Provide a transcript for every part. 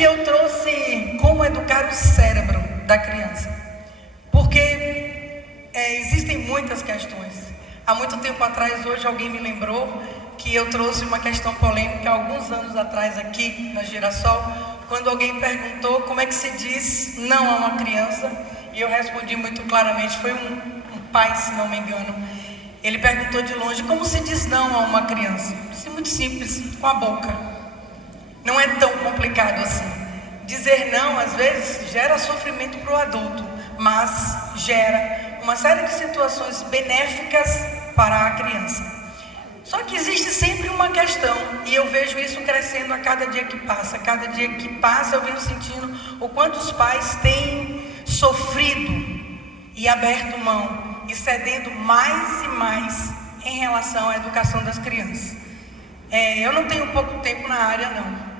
aqui eu trouxe como educar o cérebro da criança, porque existem muitas questões. Há muito tempo atrás, hoje alguém me lembrou que eu trouxe uma questão polêmica há alguns anos atrás aqui na Girassol, quando alguém perguntou como é que se diz não a uma criança, e eu respondi muito claramente. Foi um pai, se não me engano. Ele perguntou de longe: como se diz não a uma criança? Isso é muito simples, com a boca. Não é tão complicado assim. Dizer não, às vezes, gera sofrimento para o adulto, mas gera uma série de situações benéficas para a criança. Só que existe sempre uma questão, e eu vejo isso crescendo a cada dia que passa. Cada dia que passa eu venho sentindo o quanto os pais têm sofrido e aberto mão e cedendo mais e mais em relação à educação das crianças. Eu não tenho pouco tempo na área não,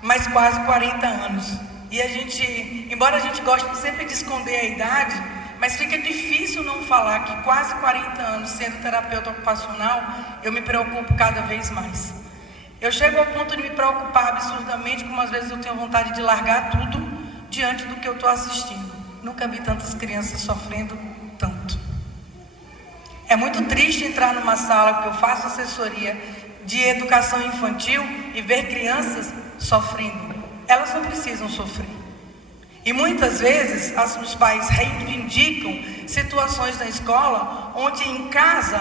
mas quase 40 anos. E a gente, embora a gente goste sempre de esconder a idade, mas fica difícil não falar que quase 40 anos sendo terapeuta ocupacional, eu me preocupo cada vez mais. Eu chego ao ponto de me preocupar absurdamente, como às vezes eu tenho vontade de largar tudo diante do que eu estou assistindo. Nunca vi tantas crianças sofrendo tanto. É muito triste entrar numa sala que eu faço assessoria de educação infantil e ver crianças sofrendo. Elas não precisam sofrer. E muitas vezes os pais reivindicam situações na escola onde em casa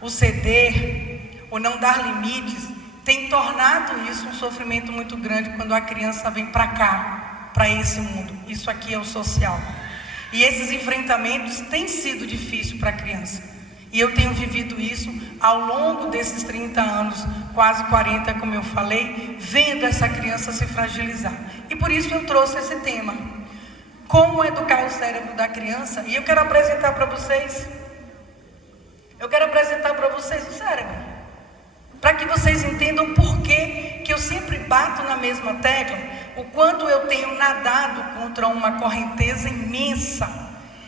o ceder, o não dar limites, tem tornado isso um sofrimento muito grande quando a criança vem para cá, para esse mundo. Isso aqui é o social. E esses enfrentamentos têm sido difíceis para a criança. E eu tenho vivido isso ao longo desses 30 anos, quase 40, como eu falei, vendo essa criança se fragilizar. E por isso eu trouxe esse tema. Como educar o cérebro da criança? E eu quero apresentar para vocês. O cérebro. Para que vocês entendam por que eu sempre bato na mesma tecla, o quanto eu tenho nadado contra uma correnteza imensa,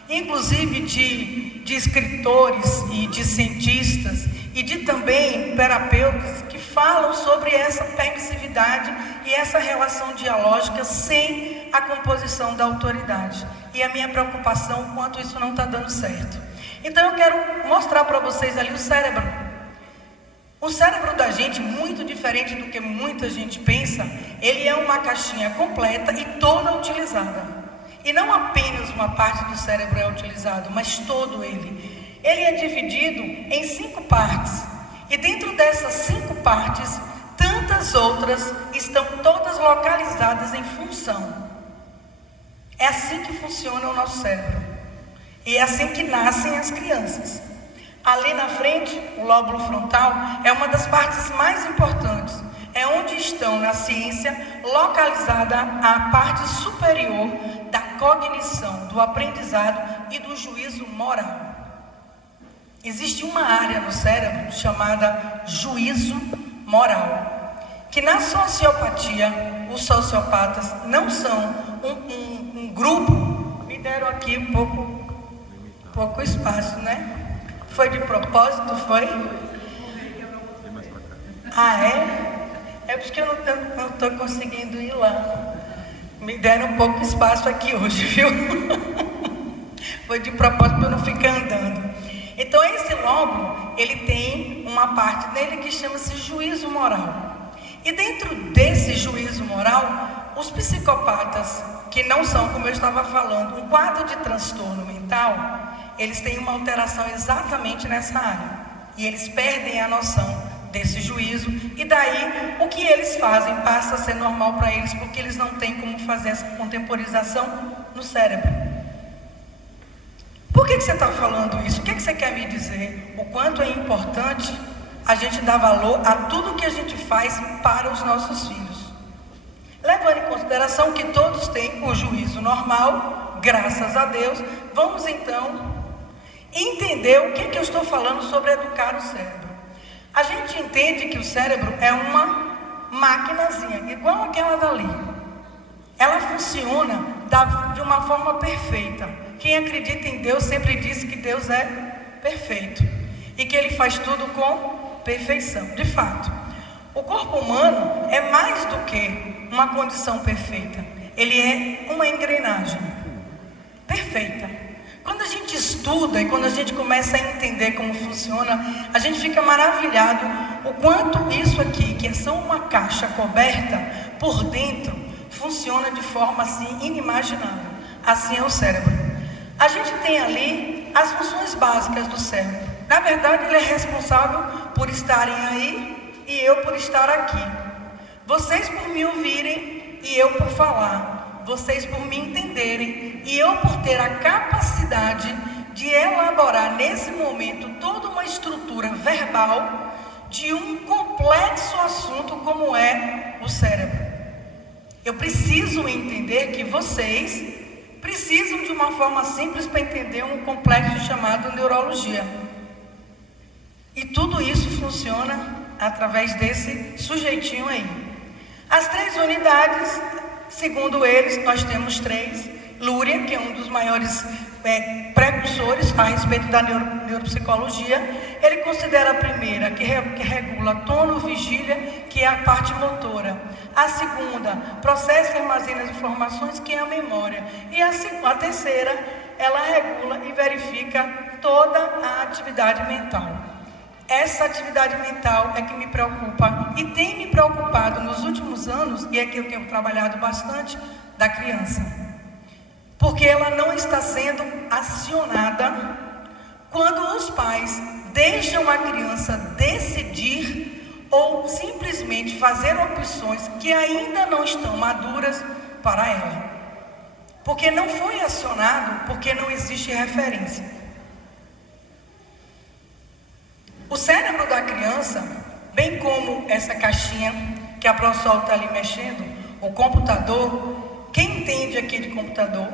inclusive de escritores e de cientistas e de também terapeutas que falam sobre essa permissividade e essa relação dialógica sem a composição da autoridade. E a minha preocupação é o quanto isso não está dando certo. Então eu quero mostrar para vocês ali o cérebro. O cérebro da gente, muito diferente do que muita gente pensa, ele é uma caixinha completa e toda utilizada. E não apenas uma parte do cérebro é utilizado, mas todo ele. Ele é dividido em 5 partes. E dentro dessas 5 partes, tantas outras estão todas localizadas em função. É assim que funciona o nosso cérebro. E é assim que nascem as crianças. Ali na frente, o lóbulo frontal é uma das partes mais importantes. É onde estão, na ciência, localizada a parte superior da cognição, do aprendizado e do juízo moral. Existe uma área no cérebro chamada juízo moral, que na sociopatia, os sociopatas não são um grupo. Me deram aqui pouco espaço, né? Foi de propósito, foi? Ah, é? É porque eu não estou conseguindo ir lá. Me deram pouco espaço aqui hoje, viu? Foi de propósito para eu não ficar andando. Então esse lóbulo, ele tem uma parte dele que chama-se juízo moral. E dentro desse juízo moral, os psicopatas, que não são, como eu estava falando, um quadro de transtorno mental, eles têm uma alteração exatamente nessa área. E eles perdem a noção desse juízo, e daí o que eles fazem passa a ser normal para eles, porque eles não têm como fazer essa contemporização no cérebro. Por que você está falando isso? O que você quer me dizer? O quanto é importante a gente dar valor a tudo que a gente faz para os nossos filhos, levando em consideração que todos têm o juízo normal, graças a Deus. Vamos então entender o que eu estou falando sobre educar o cérebro. A gente entende que o cérebro é uma maquinazinha, igual aquela dali. Ela funciona de uma forma perfeita. Quem acredita em Deus sempre diz que Deus é perfeito e que Ele faz tudo com perfeição. De fato, o corpo humano é mais do que uma condição perfeita. Ele é uma engrenagem perfeita. Quando a gente estuda e quando a gente começa a entender como funciona, a gente fica maravilhado o quanto isso aqui, que é só uma caixa coberta por dentro, funciona de forma assim inimaginável. Assim é o cérebro. A gente tem ali as funções básicas do cérebro. Na verdade, ele é responsável por estarem aí e eu por estar aqui. Vocês por me ouvirem e eu por falar. Vocês por me entenderem e eu por ter a capacidade de elaborar nesse momento toda uma estrutura verbal de um complexo assunto como é o cérebro. Eu preciso entender que vocês precisam de uma forma simples para entender um complexo chamado neurologia. E tudo isso funciona através desse sujeitinho aí. As 3 unidades, segundo eles, nós temos 3. Luria, que é um dos maiores precursores a respeito da neuropsicologia, ele considera a primeira, que regula tono, vigília, que é a parte motora. A segunda, processa e armazena as informações, que é a memória. E a terceira, ela regula e verifica toda a atividade mental. Essa atividade mental é que me preocupa e tem me preocupado nos últimos anos, e é que eu tenho trabalhado bastante, da criança. Porque ela não está sendo acionada quando os pais deixam a criança decidir ou simplesmente fazer opções que ainda não estão maduras para ela. Porque não foi acionado, porque não existe referência. O cérebro da criança, bem como essa caixinha que a ProSol está ali mexendo, o computador, quem entende aqui de computador?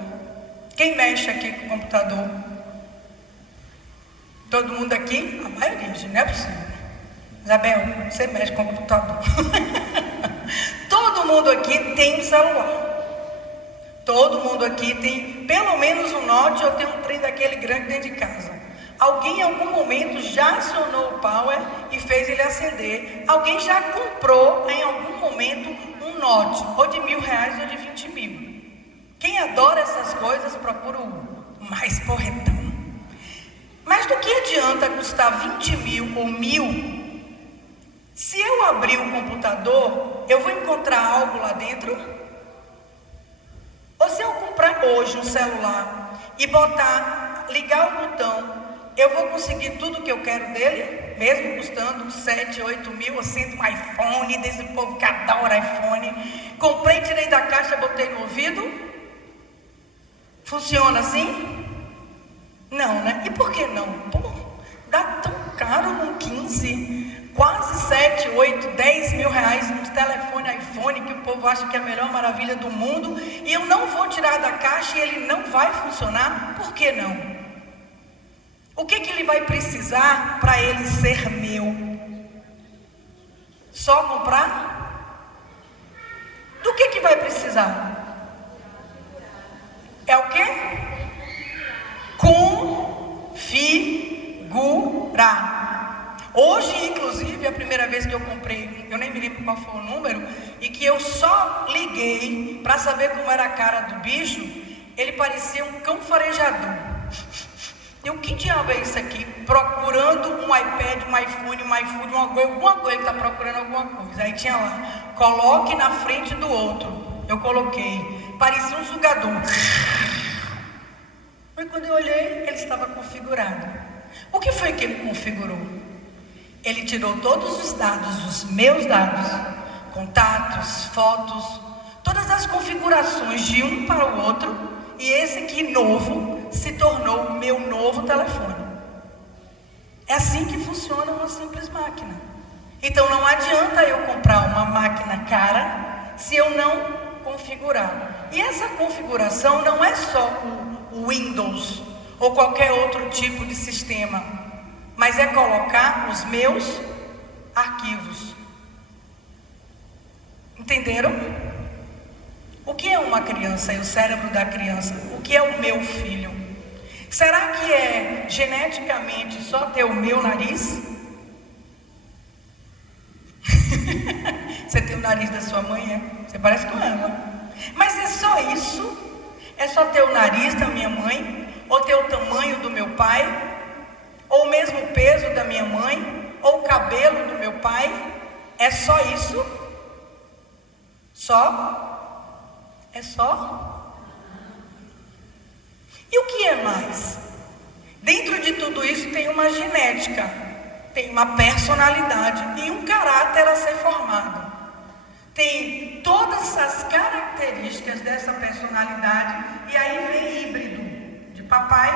Quem mexe aqui com o computador? Todo mundo aqui? A maioria, não é possível. Isabel, você mexe com o computador. Todo mundo aqui tem um celular. Todo mundo aqui tem pelo menos um Note ou tem um trem daquele grande dentro de casa. Alguém em algum momento já acionou o Power e fez ele acender. Alguém já comprou em algum momento um Note, ou de R$1.000 ou de 20 mil. Quem adora essas coisas procura o mais porretão. Mas do que adianta custar 20 mil ou 1.000? Se eu abrir o computador, eu vou encontrar algo lá dentro? Ou se eu comprar hoje um celular e ligar o botão, eu vou conseguir tudo que eu quero dele? Mesmo custando 7, 8 mil, eu sendo um iPhone, desse povo que adora iPhone. Comprei, tirei da caixa, botei no ouvido. Funciona assim? Não, né? E por que não? Pô, dá tão caro num 15, quase 7, 8, 10 mil reais num telefone iPhone que o povo acha que é a melhor maravilha do mundo e eu não vou tirar da caixa e ele não vai funcionar? Por que não? O que ele vai precisar para ele ser meu? Só comprar? Do que vai precisar? É o quê? Configurar. Hoje, inclusive, é a primeira vez que eu comprei, eu nem me lembro qual foi o número, e que eu só liguei para saber como era a cara do bicho. Ele parecia um cão farejador. E o que diabo é isso aqui? Procurando um iPad, um iPhone, alguma coisa, ele está procurando alguma coisa. Aí tinha lá, coloque na frente do outro. Eu coloquei, parecia um sugador. Mas quando eu olhei, ele estava configurado. O que foi que ele configurou? Ele tirou todos os dados, os meus dados, contatos, fotos, todas as configurações de um para o outro, e esse aqui novo se tornou o meu novo telefone. É assim que funciona uma simples máquina. Então não adianta eu comprar uma máquina cara se eu não configurar. E essa configuração não é só o Windows ou qualquer outro tipo de sistema, mas é colocar os meus arquivos. Entenderam? O que é uma criança e o cérebro da criança? O que é o meu filho? Será que é geneticamente só ter o meu nariz? Você tem o nariz da sua mãe, é? Você parece com ela. Mas é só isso? É só ter o nariz da minha mãe? Ou ter o tamanho do meu pai? Ou mesmo o peso da minha mãe? Ou o cabelo do meu pai? É só isso? Só? É só? E o que é mais? Dentro de tudo isso tem uma genética, tem uma personalidade e um caráter a ser formado. Tem todas as características dessa personalidade e aí vem híbrido de papai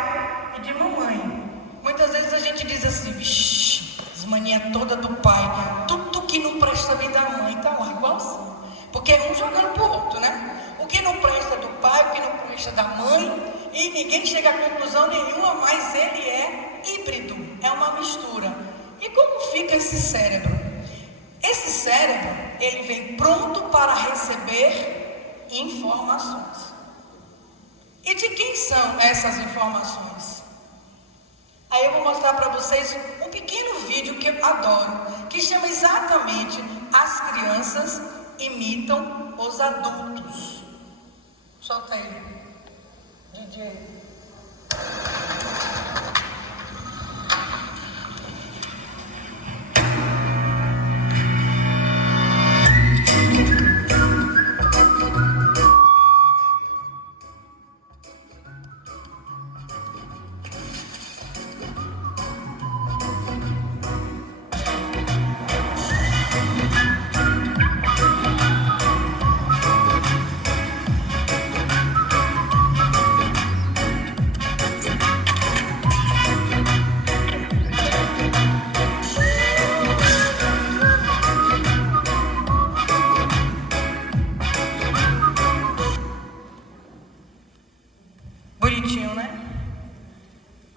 e de mamãe. Muitas vezes a gente diz assim, vixi, as manias todas do pai, tudo que não presta vida da mãe está lá igualzinho. Porque é um jogando pro outro, né? O que não presta do pai, o que não presta da mãe, e ninguém chega a conclusão nenhuma, mas ele é híbrido, é uma mistura. E como fica esse cérebro? Esse cérebro, ele vem pronto para receber informações. E de quem são essas informações? Aí eu vou mostrar para vocês um pequeno vídeo que eu adoro, que chama exatamente As Crianças Imitam os Adultos. Solta aí, DJ. Bonitinho, né?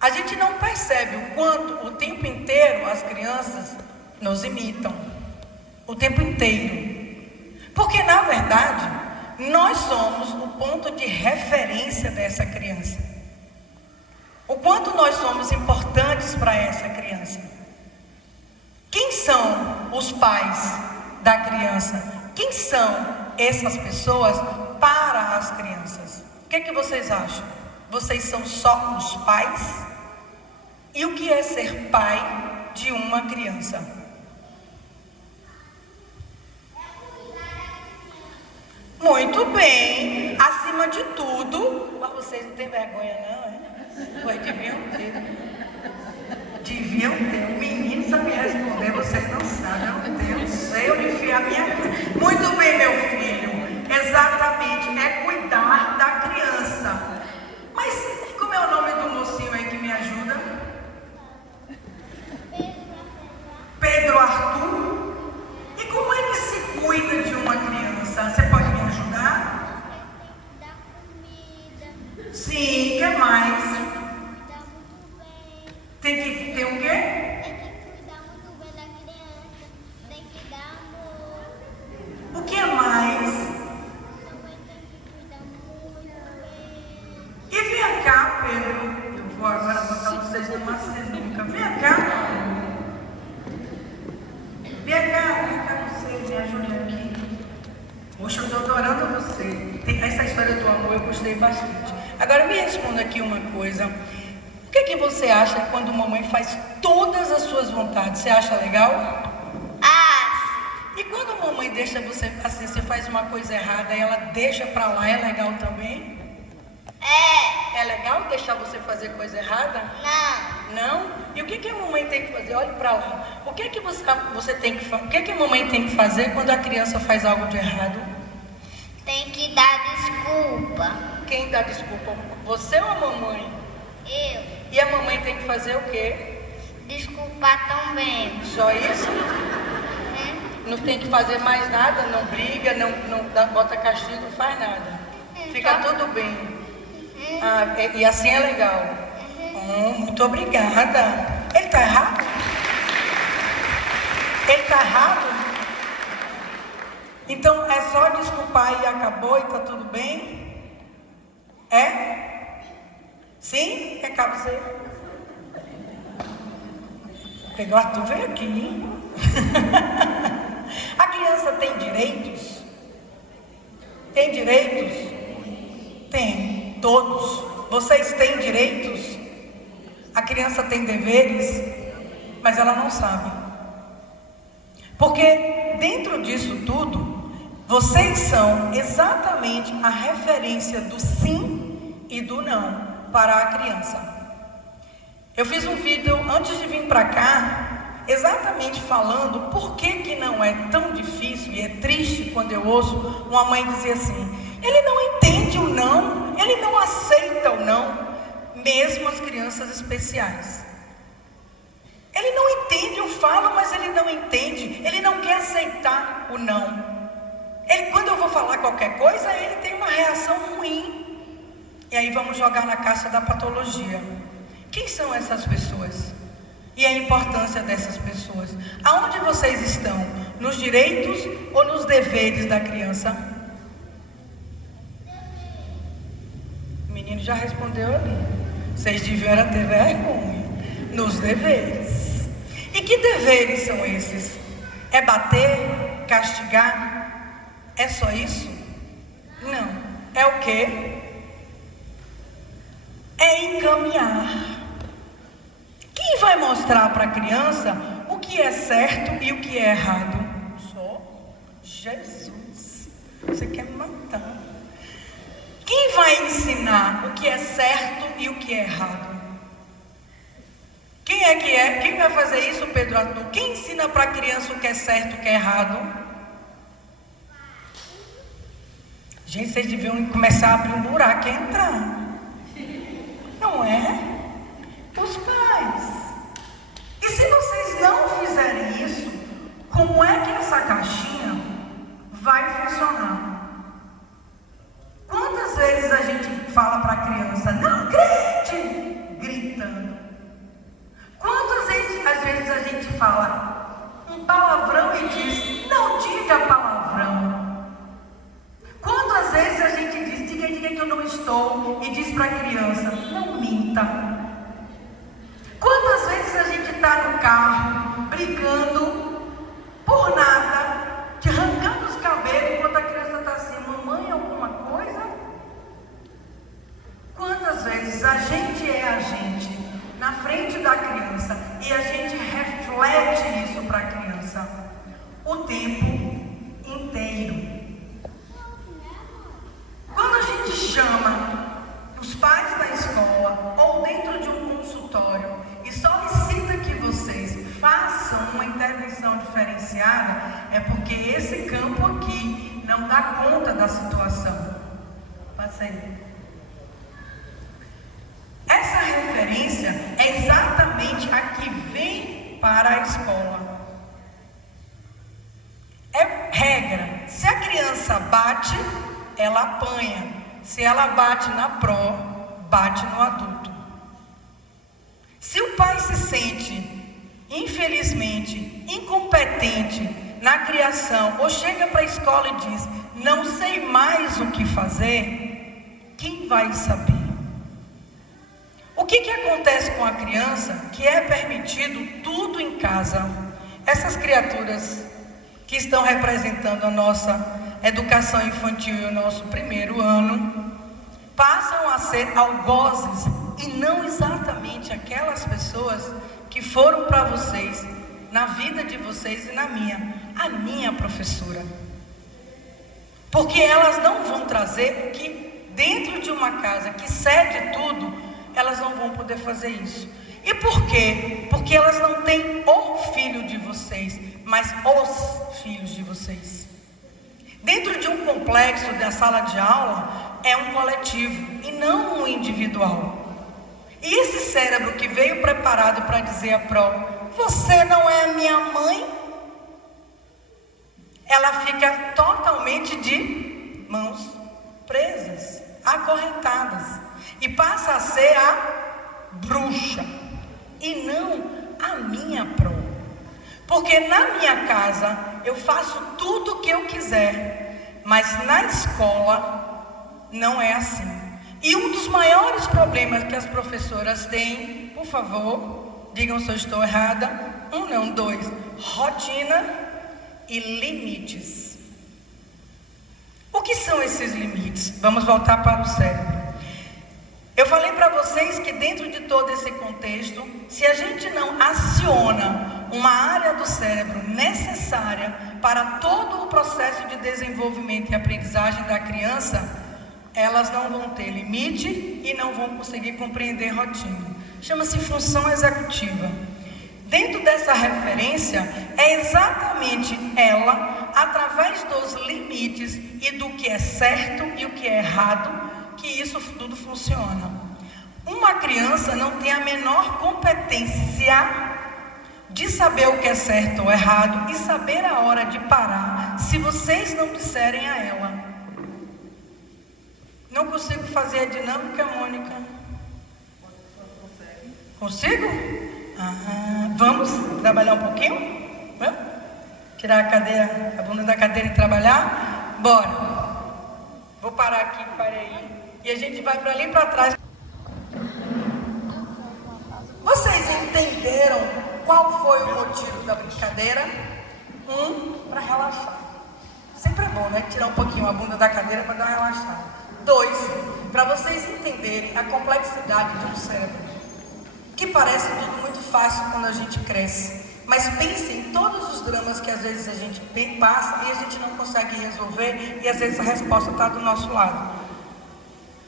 A gente não percebe o quanto o tempo inteiro as crianças nos imitam. O tempo inteiro. Porque, na verdade, nós somos o ponto de referência dessa criança. O quanto nós somos importantes para essa criança. Quem são os pais da criança? Quem são essas pessoas para as crianças? O que vocês acham? Vocês são só os pais? E o que é ser pai de uma criança? Muito bem, acima de tudo. Mas vocês não têm vergonha não, é? Pois deviam ter. Deviam ter. O menino sabe responder, vocês não sabem. Meu Deus, sei onde enfiar minha cara. Muito bem, meu filho. Exatamente, é cuidar da criança. Mas como é o nome do mocinho aí que me ajuda? Pedro Arthur. E como é que se cuida de uma criança? Você pode me ajudar? Tem que dar comida. Sim, o que mais? Cuidar muito bem. Tem que ter o quê? Tem que cuidar muito bem da criança. Tem que dar amor. O que mais? Também tem que cuidar muito bem. E vem cá, Pedro. Eu vou agora botar vocês numa sinuca. Vem cá. Vem cá você, me ajude aqui. Poxa, eu estou adorando você. Essa história do amor eu gostei bastante. Agora me responda aqui uma coisa. O que você acha quando a mamãe faz todas as suas vontades? Você acha legal? Acho. E quando a mamãe deixa você, assim, você faz uma coisa errada e ela deixa pra lá, é legal também? É. É legal deixar você fazer coisa errada? Não. Não? E o que a mamãe tem que fazer? Olhe pra lá. O que você tem que fazer? O que a mamãe tem que fazer quando a criança faz algo de errado? Tem que dar desculpa. Quem dá desculpa? Você ou a mamãe? Eu. E a mamãe tem que fazer o quê? Desculpar também. Só isso? Não tem que fazer mais nada? Não briga, não bota castigo, não faz nada. Fica tudo bem. Ah, e assim é legal. Muito obrigada. Ele está errado? Ele está errado? Então é só desculpar e acabou e está tudo bem? É? Sim? Quer cá você? Pegou a tu, veio aqui, hein? A criança tem direitos? Tem direitos? Tem, todos. Vocês têm direitos? A criança tem deveres, mas ela não sabe. Porque dentro disso tudo, vocês são exatamente a referência do sim e do não para a criança. Eu fiz um vídeo antes de vir para cá, exatamente falando por que não é tão difícil e é triste quando eu ouço uma mãe dizer assim: ele não entende o não, ele não aceita o não, mesmo as crianças especiais. Ele não entende, eu falo, mas ele não entende, ele não quer aceitar o não. Ele, quando eu vou falar qualquer coisa, ele tem uma reação ruim. E aí vamos jogar na caixa da patologia. Quem são essas pessoas? E a importância dessas pessoas? Aonde vocês estão? Nos direitos ou nos deveres da criança? O menino já respondeu ali. Vocês deviam ter vergonha. Nos deveres. E que deveres são esses? É bater? Castigar? É só isso? Não. É o quê? É encaminhar. Quem vai mostrar para a criança o que é certo e o que é errado? Só Jesus. Você quer me matar. Quem vai ensinar o que é certo e o que é errado? Quem é que é? Quem vai fazer isso, Pedro Arthur? Quem ensina para a criança o que é certo e o que é errado? Gente, vocês deviam começar a abrir um buraco e entrar. Não é? Os pais. E se vocês não fizerem isso, como é que essa caixinha vai funcionar? Quantas vezes a gente fala para a criança: não grite, gritando? Quantas vezes a gente fala um palavrão e diz: não diga palavrão? Quantas vezes a gente diz: diga que eu não estou, e diz para a criança: não minta? Quantas vezes a gente está no carro brigando por nada, te arrancando os cabelos enquanto a criança está assim: mamãe, alguma coisa? Quantas vezes a gente é a gente na frente da criança e a gente reflete isso para a criança o tempo inteiro? Quando a gente chama os pais da escola ou dentro de um consultório e solicita que vocês façam uma intervenção diferenciada, é porque esse campo aqui não dá conta da situação. Passa aí. Essa referência é exatamente a que vem para a escola. É regra. Se a criança bate, ela apanha. Se ela bate na pró, bate no adulto. Se o pai se sente, infelizmente, incompetente na criação, ou chega para a escola e diz: não sei mais o que fazer, quem vai saber? O que acontece com a criança que é permitido tudo em casa? Essas criaturas que estão representando a nossa educação infantil e o nosso primeiro ano passam a ser algozes e não exatamente aquelas pessoas que foram para vocês, na vida de vocês e na minha, a minha professora. Porque elas não vão trazer o que dentro de uma casa que cede tudo, elas não vão poder fazer isso. E por quê? Porque elas não têm o filho de vocês, mas os filhos de vocês. Dentro de um complexo da sala de aula, é um coletivo e não um individual. E esse cérebro que veio preparado para dizer a pró: você não é a minha mãe, ela fica totalmente de mãos presas, acorrentadas, e passa a ser a bruxa e não a minha pró. Porque na minha casa eu faço tudo o que eu quiser, mas na escola não é assim. E um dos maiores problemas que as professoras têm, por favor, digam se eu estou errada, 1 não, 2, rotina e limites. O que são esses limites? Vamos voltar para o cérebro. Eu falei para vocês que dentro de todo esse contexto, se a gente não aciona uma área do cérebro necessária para todo o processo de desenvolvimento e aprendizagem da criança, elas não vão ter limite e não vão conseguir compreender rotina. Chama-se função executiva. Dentro dessa referência, é exatamente ela, através dos limites e do que é certo e o que é errado, que isso tudo funciona. Uma criança não tem a menor competência de saber o que é certo ou errado e saber a hora de parar, se vocês não disserem a ela. Não consigo fazer a dinâmica, Mônica. Consigo? Vamos trabalhar um pouquinho? Vamos? Tirar a cadeira, a bunda da cadeira e trabalhar? Bora. Vou parar aqui, parei aí. E a gente vai para ali para trás. Vocês entenderam qual foi o motivo da brincadeira? Para relaxar. Sempre é bom, né? Tirar um pouquinho a bunda da cadeira para dar uma relaxada. 2, para vocês entenderem a complexidade de um cérebro. Que parece tudo muito fácil quando a gente cresce. Mas pense em todos os dramas que às vezes a gente passa e a gente não consegue resolver e às vezes a resposta está do nosso lado.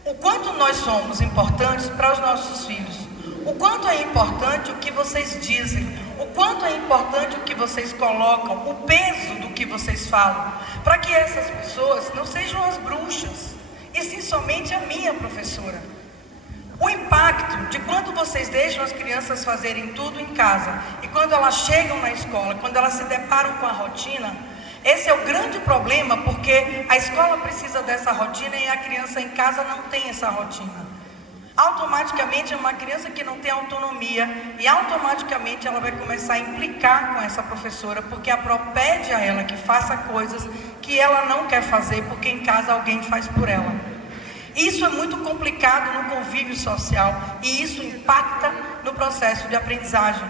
O quanto nós somos importantes para os nossos filhos. O quanto é importante o que vocês dizem. O quanto é importante o que vocês colocam. O peso do que vocês falam. Para que essas pessoas não sejam as bruxas. E sim somente a minha professora. O impacto de quando vocês deixam as crianças fazerem tudo em casa e quando elas chegam na escola, quando elas se deparam com a rotina, esse é o grande problema, porque a escola precisa dessa rotina e a criança em casa não tem essa rotina. Automaticamente é uma criança que não tem autonomia e automaticamente ela vai começar a implicar com essa professora, porque a pró pede a ela que faça coisas que ela não quer fazer, porque em casa alguém faz por ela. Isso é muito complicado no convívio social e isso impacta no processo de aprendizagem.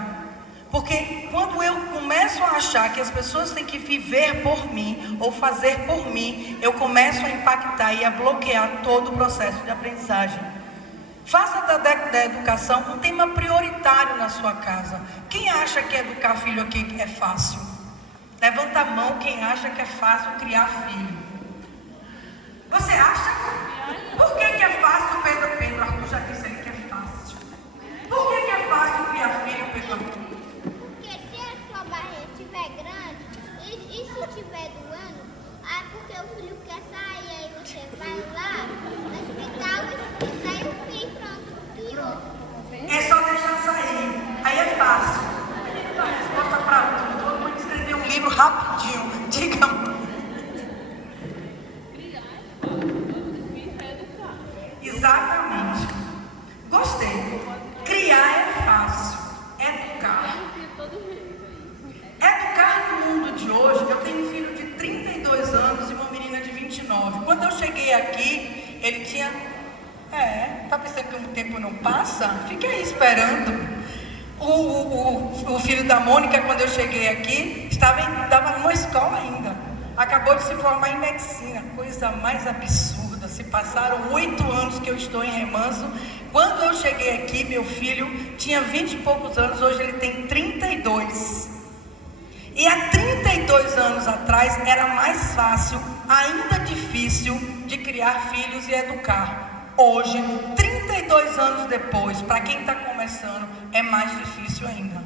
Porque quando eu começo a achar que as pessoas têm que viver por mim ou fazer por mim, eu começo a impactar e a bloquear todo o processo de aprendizagem. Faça da educação um tema prioritário na sua casa. Quem acha que educar filho aqui é fácil? Levanta a mão quem acha que é fácil criar filho. Você acha? Por que é fácil, Pedro? Arthur já disse aí que é fácil. Por que é fácil criar filho, Pedro? Porque se a sua barriga estiver grande e se estiver doendo, é porque o filho quer sair, aí você vai lá no hospital e sai o filho, pronto, pior. É só deixar sair, aí é fácil. A resposta para tudo, todo mundo escrever um livro rapidinho, diga. Exatamente. Gostei. Criar é fácil. Educar. Educar no mundo de hoje, eu tenho um filho de 32 anos e uma menina de 29. Quando eu cheguei aqui, ele tinha... tá pensando que o tempo não passa? Fique aí esperando. O filho da Mônica, quando eu cheguei aqui, estava numa escola ainda. Acabou de se formar em medicina. Coisa mais absurda. Se passaram 8 anos que eu estou em Remanso. Quando eu cheguei aqui, meu filho tinha 20 e poucos anos, hoje ele tem 32. E há 32 anos atrás era mais fácil, ainda difícil, de criar filhos e educar. Hoje, 32 anos depois, para quem está começando, é mais difícil ainda.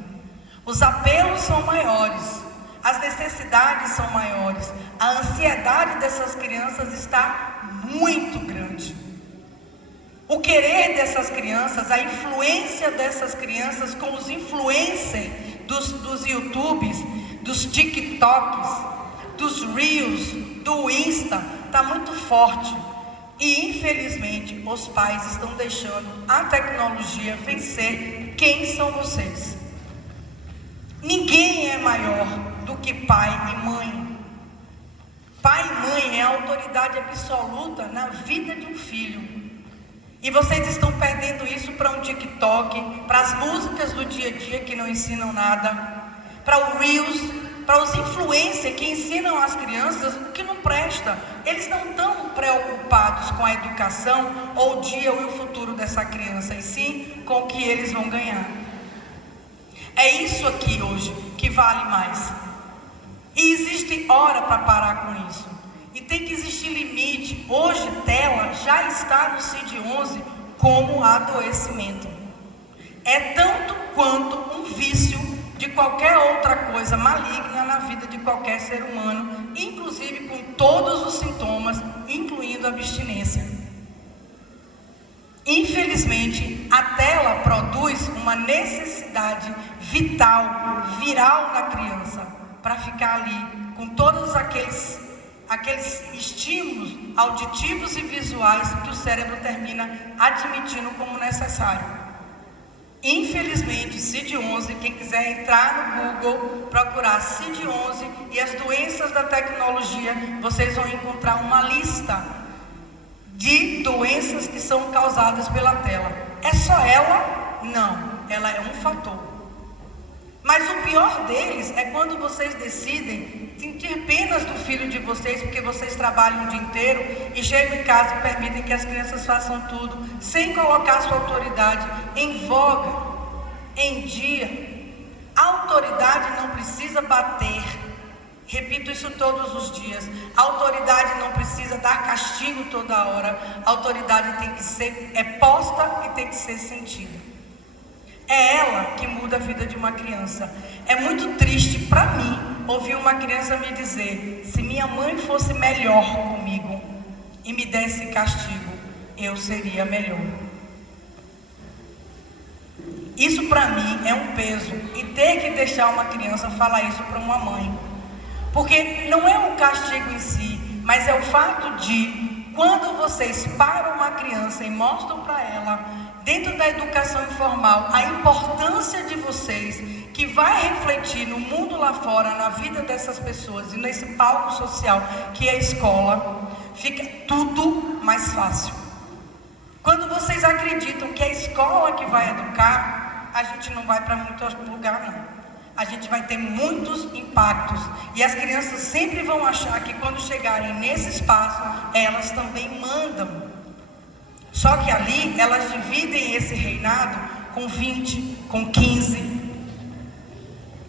Os apelos são maiores, as necessidades são maiores, a ansiedade dessas crianças está muito grande. O querer dessas crianças, a influência dessas crianças com os influencers dos YouTubes, dos TikToks, dos Reels, do Insta, está muito forte. E infelizmente os pais estão deixando a tecnologia vencer quem são vocês. Ninguém é maior do que pai e mãe. Pai e mãe é a autoridade absoluta na vida de um filho. E vocês estão perdendo isso para um TikTok, para as músicas do dia a dia que não ensinam nada, para o Reels, para os influencers que ensinam as crianças o que não presta. Eles não estão preocupados com a educação ou o dia ou o futuro dessa criança, e sim com o que eles vão ganhar. É isso aqui hoje que vale mais. E existe hora para parar com isso. E tem que existir limite. Hoje, tela já está no CID-11 como adoecimento. É tanto quanto um vício de qualquer outra coisa maligna na vida de qualquer ser humano, inclusive com todos os sintomas, incluindo a abstinência. Infelizmente, a tela produz uma necessidade vital, viral na criança, para ficar ali com todos aqueles estímulos auditivos e visuais que o cérebro termina admitindo como necessário. Infelizmente, CID-11, quem quiser entrar no Google, procurar CID-11 e as doenças da tecnologia, vocês vão encontrar uma lista de doenças que são causadas pela tela. É só ela? Não, ela é um fator. Mas o pior deles é quando vocês decidem sentir penas do filho de vocês, porque vocês trabalham o dia inteiro e chegam em casa e permitem que as crianças façam tudo, sem colocar sua autoridade em voga, em dia. A autoridade não precisa bater. Repito isso todos os dias. A autoridade não precisa dar castigo toda hora. A autoridade tem que ser posta e tem que ser sentida. É ela que muda a vida de uma criança. É muito triste para mim ouvir uma criança me dizer: se minha mãe fosse melhor comigo e me desse castigo, eu seria melhor. Isso para mim é um peso, e ter que deixar uma criança falar isso para uma mãe. Porque não é um castigo em si, mas é o fato de, quando vocês param uma criança e mostram para ela, dentro da educação informal, a importância de vocês, que vai refletir no mundo lá fora, na vida dessas pessoas e nesse palco social que é a escola, fica tudo mais fácil. Quando vocês acreditam que é a escola que vai educar, a gente não vai para muito lugar não. A gente vai ter muitos impactos, e as crianças sempre vão achar que quando chegarem nesse espaço, elas também mandam. Só que ali elas dividem esse reinado com 20, com 15.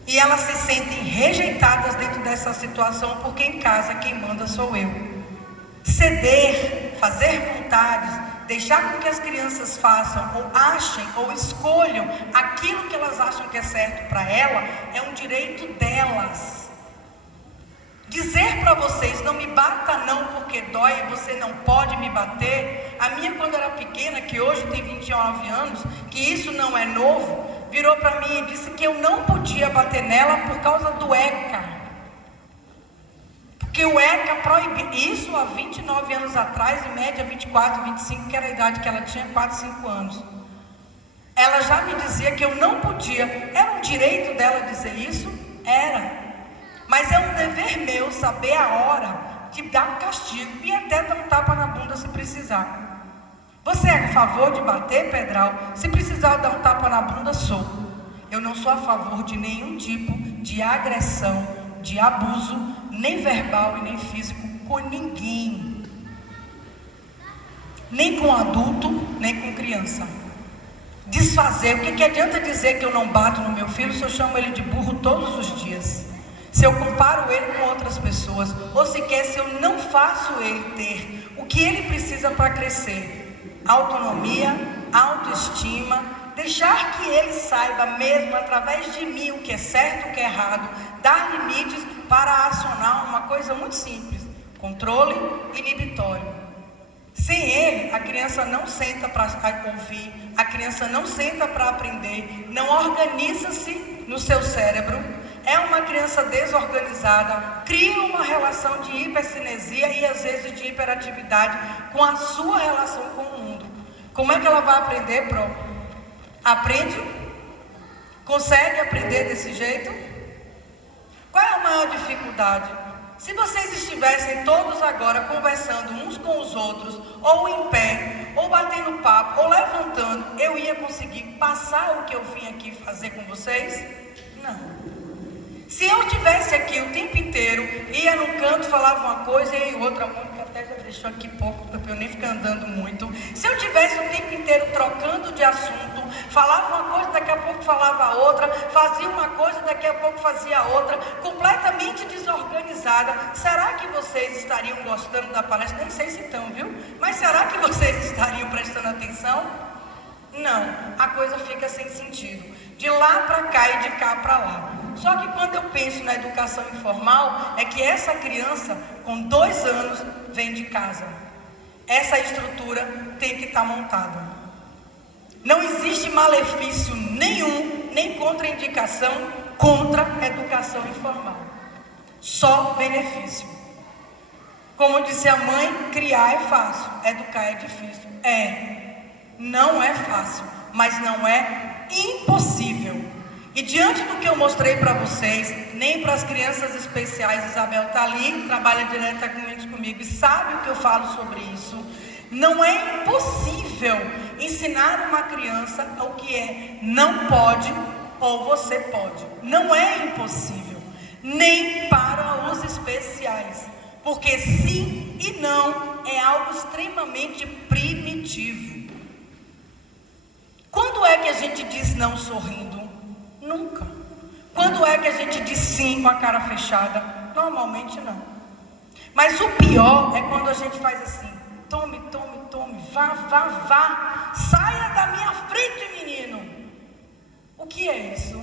E elas se sentem rejeitadas dentro dessa situação, porque em casa quem manda sou eu. Ceder, fazer vontades, deixar com que as crianças façam, ou achem, ou escolham aquilo que elas acham que é certo para ela, é um direito delas. Dizer para vocês: não me bata não porque dói, você não pode me bater. A minha, quando era pequena, que hoje tem 29 anos, que isso não é novo, virou para mim e disse que eu não podia bater nela por causa do ECA. Porque o ECA proíbe isso há 29 anos atrás, em média 24, 25, que era a idade que ela tinha, 4, 5 anos. Ela já me dizia que eu não podia. Era um direito dela dizer isso? Era. Mas é um dever meu saber a hora de dar um castigo e até dar um tapa na bunda se precisar. Você é a favor de bater, Pedral? Se precisar dar um tapa na bunda, sou. Eu não sou a favor de nenhum tipo de agressão, de abuso, nem verbal e nem físico com ninguém. Nem com adulto, nem com criança. Desfazer. O que adianta dizer que eu não bato no meu filho se eu chamo ele de burro todos os dias? Se eu comparo ele com outras pessoas, ou sequer se eu não faço ele ter o que ele precisa para crescer: autonomia, autoestima, deixar que ele saiba mesmo através de mim o que é certo, o que é errado, dar limites para acionar uma coisa muito simples: controle inibitório. Sem ele, a criança não senta para ouvir, a criança não senta para aprender, não organiza-se no seu cérebro. É uma criança desorganizada, cria uma relação de hipercinesia e às vezes de hiperatividade com a sua relação com o mundo. Como é que ela vai aprender, Pro? Aprende? Consegue aprender desse jeito? Qual é a maior dificuldade? Se vocês estivessem todos agora conversando uns com os outros, ou em pé, ou batendo papo, ou levantando, eu ia conseguir passar o que eu vim aqui fazer com vocês? Não. Se eu estivesse aqui o tempo inteiro, ia num canto, falava uma coisa e outra, a Mônica até já deixou aqui pouco, para eu nem ficar andando muito. Se eu estivesse o tempo inteiro trocando de assunto, falava uma coisa, daqui a pouco falava outra, fazia uma coisa, daqui a pouco fazia outra, completamente desorganizada, será que vocês estariam gostando da palestra? Nem sei se estão, viu? Mas será que vocês estariam prestando atenção? Não, a coisa fica sem sentido. De lá para cá e de cá para lá. Só que quando eu penso na educação informal, é que essa criança com 2 anos vem de casa. Essa estrutura tem que estar montada. Não existe malefício nenhum, nem contraindicação contra a educação informal. Só benefício. Como disse a mãe, criar é fácil, educar é difícil. Não é fácil, mas não é impossível. E diante do que eu mostrei para vocês, nem para as crianças especiais, Isabel está ali, trabalha diretamente comigo e sabe o que eu falo sobre isso. Não é impossível ensinar uma criança o que é não pode ou você pode. Não é impossível, nem para os especiais. Porque sim e não é algo extremamente primitivo. Quando é que a gente diz não sorrindo? Nunca. Quando é que a gente diz sim com a cara fechada? Normalmente não. Mas o pior é quando a gente faz assim: tome, tome, tome, vá, vá, vá, saia da minha frente, menino. O que é isso?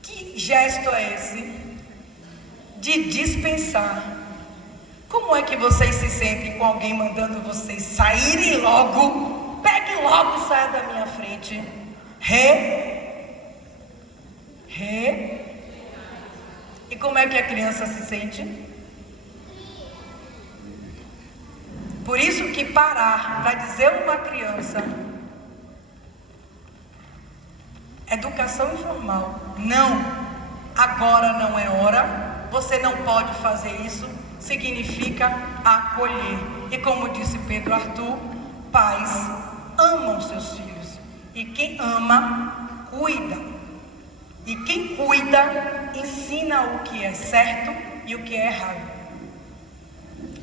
Que gesto é esse? De dispensar. Como é que vocês se sentem com alguém mandando vocês saírem logo? Pegue logo e saia da minha frente. E como é que a criança se sente? Por isso que parar para dizer a uma criança, educação informal, não, agora não é hora, você não pode fazer isso, significa acolher. E como disse Pedro Arthur, pais amam seus filhos. E quem ama, cuida. E quem cuida, ensina o que é certo e o que é errado.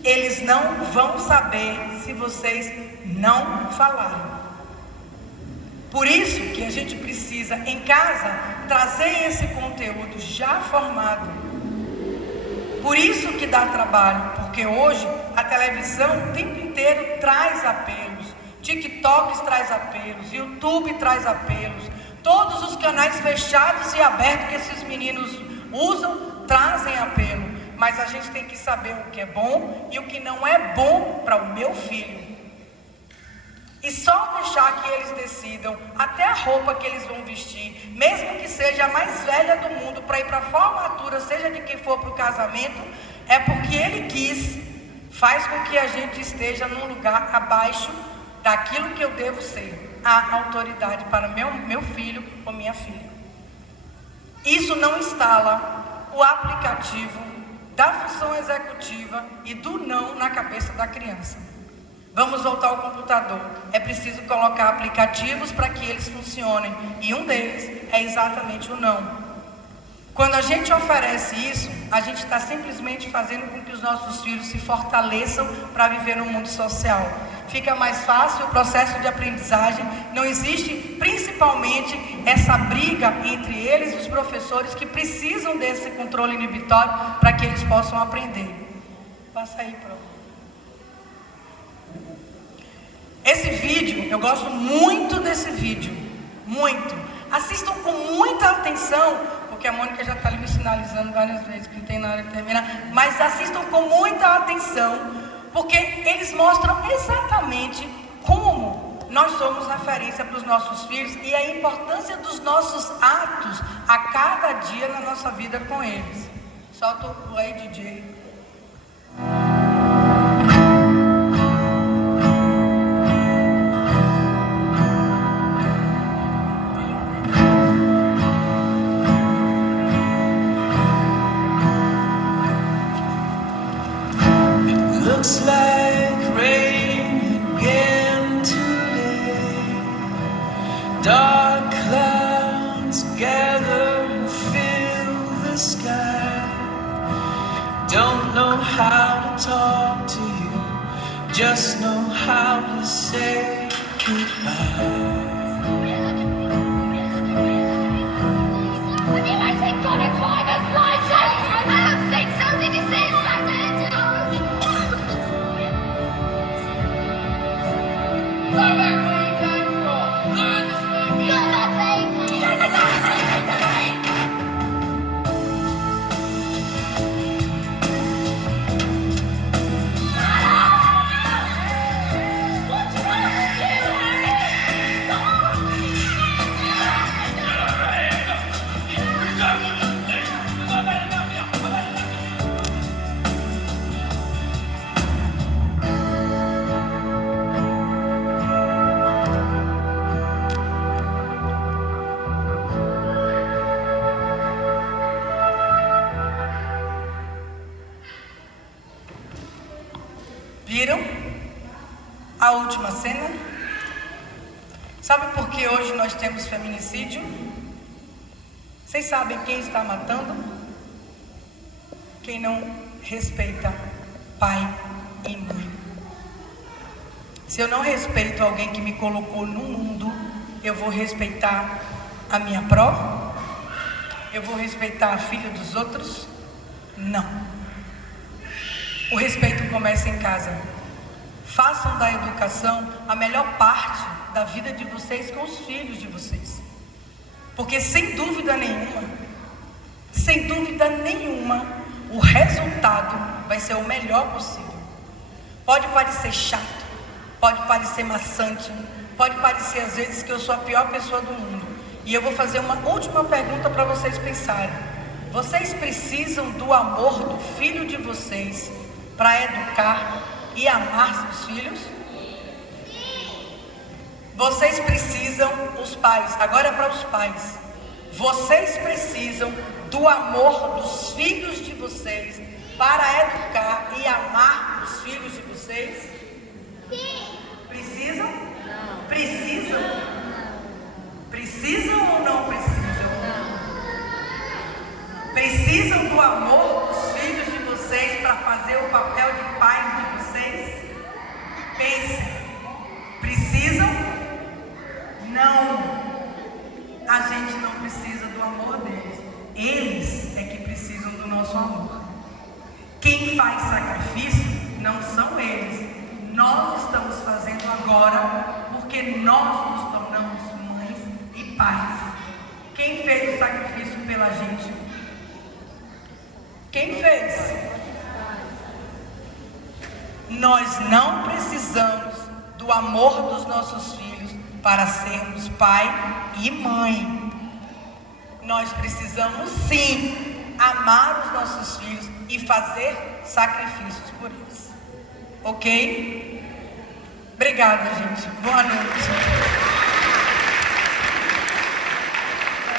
Eles não vão saber se vocês não falarem. Por isso que a gente precisa, em casa, trazer esse conteúdo já formado. Por isso que dá trabalho, porque hoje a televisão o tempo inteiro traz apelos. TikTok traz apelos, YouTube traz apelos, todos os canais fechados e abertos que esses meninos usam, trazem apelo. Mas a gente tem que saber o que é bom e o que não é bom para o meu filho. E só deixar que eles decidam até a roupa que eles vão vestir, mesmo que seja a mais velha do mundo, para ir para a formatura, seja de quem for para o casamento, é porque ele quis. Faz com que a gente esteja num lugar abaixo daquilo que eu devo ser, a autoridade para meu filho ou minha filha. Isso não instala o aplicativo da função executiva e do não na cabeça da criança. Vamos voltar ao computador. É preciso colocar aplicativos para que eles funcionem. E um deles é exatamente o não. Quando a gente oferece isso, a gente está simplesmente fazendo com que os nossos filhos se fortaleçam para viver no mundo social. Fica mais fácil o processo de aprendizagem. Não existe, principalmente, essa briga entre eles e os professores que precisam desse controle inibitório para que eles possam aprender. Passa aí, Pro. Esse vídeo, eu gosto muito desse vídeo. Muito. Assistam com muita atenção, porque a Mônica já está ali me sinalizando várias vezes que tem na hora de terminar. Mas assistam com muita atenção, porque eles mostram exatamente como nós somos referência para os nossos filhos e a importância dos nossos atos a cada dia na nossa vida com eles. Solta o play, DJ. Looks like rain again today. Dark clouds gather you just know how to say goodbye. Viram a última cena? Sabe por que hoje nós temos feminicídio? Vocês sabem quem está matando? Quem não respeita pai e mãe. Se eu não respeito alguém que me colocou no mundo, eu vou respeitar a minha pró? Eu vou respeitar a filha dos outros? Não. O respeito começa em casa. Façam da educação a melhor parte da vida de vocês com os filhos de vocês. Porque sem dúvida nenhuma, o resultado vai ser o melhor possível. Pode parecer chato, pode parecer maçante, pode parecer às vezes que eu sou a pior pessoa do mundo. E eu vou fazer uma última pergunta para vocês pensarem. Vocês precisam do amor do filho de vocês para educar e amar seus filhos? Vocês precisam, os pais, agora é para os pais. Vocês precisam do amor dos filhos de vocês para educar e amar os filhos de vocês? Sim. Precisam? Não. Precisam? Precisam ou não precisam? Não. Precisam do amor dos filhos de vocês para fazer o papel de pais de vocês? Pensem. Precisam? Não. A gente não precisa do amor deles. Eles é que precisam do nosso amor. Quem faz sacrifício não são eles. Nós estamos fazendo agora porque nós nos tornamos mães e pais. Quem fez o sacrifício pela gente? Quem fez? Nós não precisamos do amor dos nossos filhos para sermos pai e mãe. Nós precisamos sim amar os nossos filhos e fazer sacrifícios por eles. Ok? Obrigada, gente. Boa noite.